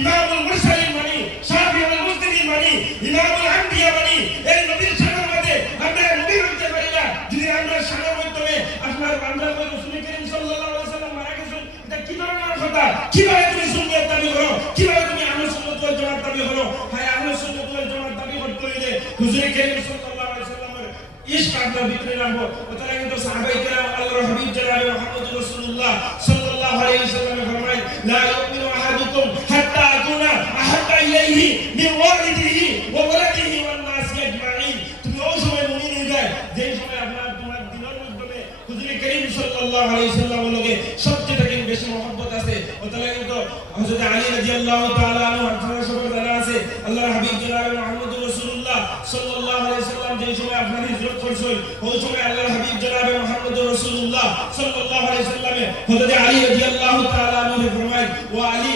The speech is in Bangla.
ইমামুল মুরসালিন মানি, শাফিউল মুসলিমিন মানি, ইমামুল আম্বিয়া মানি। এই নবীর শানের মধ্যে আমরা নবী হতে পারি না যদি আমরা শানের মাধ্যমে আপনার আমরা রাসূল করিম সাল্লাল্লাহু আলাইহি ওয়াসাল্লাম মারা গেছেন। এটা কি ধরনের কথা? কিভাবে তুমি সুন্নাত দাবি করো? কিভাবে তুমি আহলে সুন্নাত ওয়াল জামাত দাবি করো? ভাই আহলে সুন্নাত ওয়াল জামাত দাবি করতে হইলে হুজুর করিম সাল্লাল্লাহু আলাইহি ওয়াসাল্লামের ইশক আপনার ভিতরে রাখবো। তারা কিন্তু সাহাবায়ে কেরাম আল্লাহর হাবিব জনাবে মুহাম্মদুর রাসূলুল্লাহ সাল্লাল্লাহু আলাইহি ওয়াসাল্লাম ফরমায় লা ইউমিনু আহাদুকুম হাত্তা আকুনা আহাব্বা ইলাইহি মিন ওয়ালিদিহি ওয়া ওয়ালাদিহি ওয়ান নাসি আজমাইন। তুমি ওই সময় মুমিন হয়ে যায় যে সময় আপনার তোমার দিনের মাধ্যমে হুজুর করিম সাল্লাল্লাহু আলাইহি ওয়াসাল্লামের লগে সবচেয়ে কিন্তু বেশি মহব্বত আছে। তারা কিন্তু হযরত আলী রাদিয়াল্লাহু তাআলা আনহু আপনারা সবার জানা আছে আল্লাহর হাবিব জনাবে মুহাম্মদুর রাসূলুল্লাহ সাল্লাল্লাহু আলাইহি ওয়াসাল্লাম যে সময় আপনার হিজরত করছেন ওই সময় আল্লাহর হাবিব জনাবে মুহাম্মদুর রাসূলুল্লাহ সাল্লাল্লাহু আলাইহি ওয়াসাল্লাম হযরত আলী রাদিয়াল্লাহু তাআলা আনহু ফরমায় ও আলী